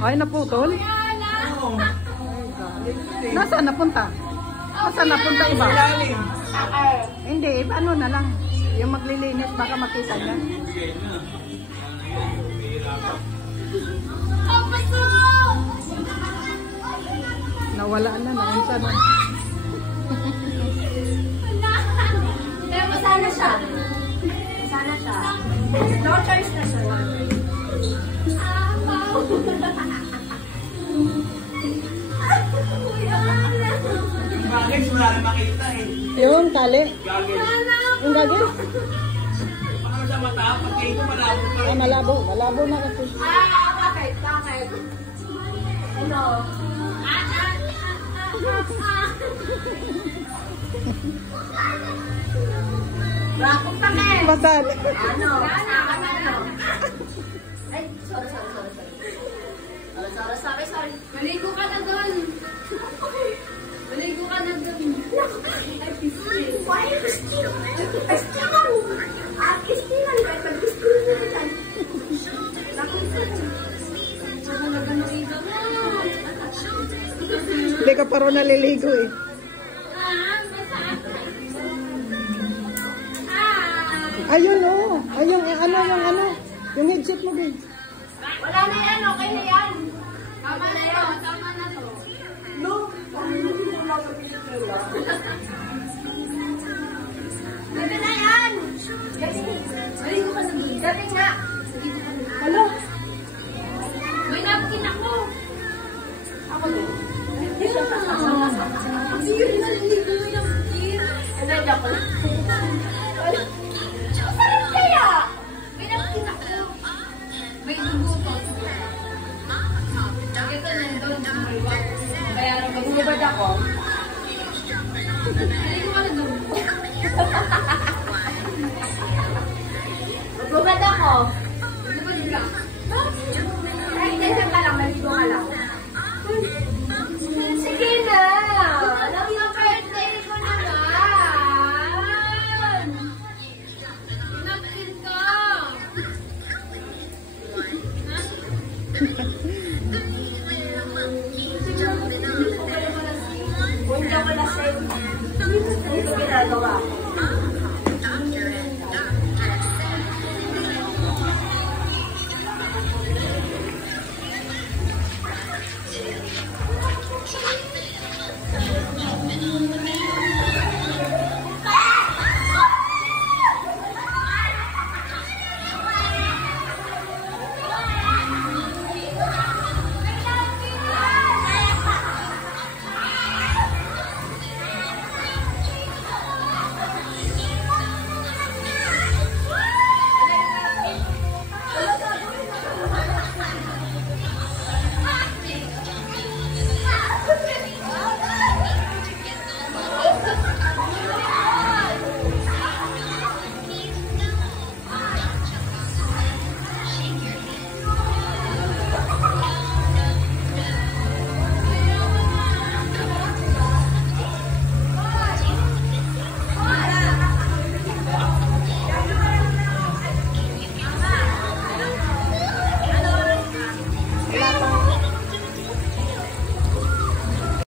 Ay, naputol? Oo. Nasaan napunta? Nasaan napunta iba? Hindi, ano na lang. Yung maglilinis, baka makita niya. Nawala na, naunsa na. Pero masana siya. Masana siya. No choice na siya. Bagay, wala na makita eh. Yung tali. Gagay. Yung gagay? Baka sa mata, pag kayo ko malabo pa rin. Malabo. Malabo na kasi. Bakit? Bakit? Ano? Bakit kami? Pasal. Ano? Ano? Ay, sorry. Sorry. Maligo ka na doon. Maligo ka na doon. Ay, Christine. Why Christine? Christine! Christine! Hindi ka pa rin naliligo eh. Ayun oh. Ayun, ano. Yung headset mo din. Wala na yan, okay na yan. Tama na to. No. Gabi na yan. Gabi ko ka sa gilid. Gabi nga. Hello? May napkin ako. Ako din. Hindi yun naliligo yung napkin. Ano yung napkin? Sarap kaya. May napkin ako. May dugo to. Ito nandun. Kaya magbubad ako. Naligo ka na doon. Magbubad ako. Magbubad ka. Ay, ganyan ka lang. Maligo ka lang. Sige na. Alam mo yung birthday ko naman. Pinapin ka. Ha?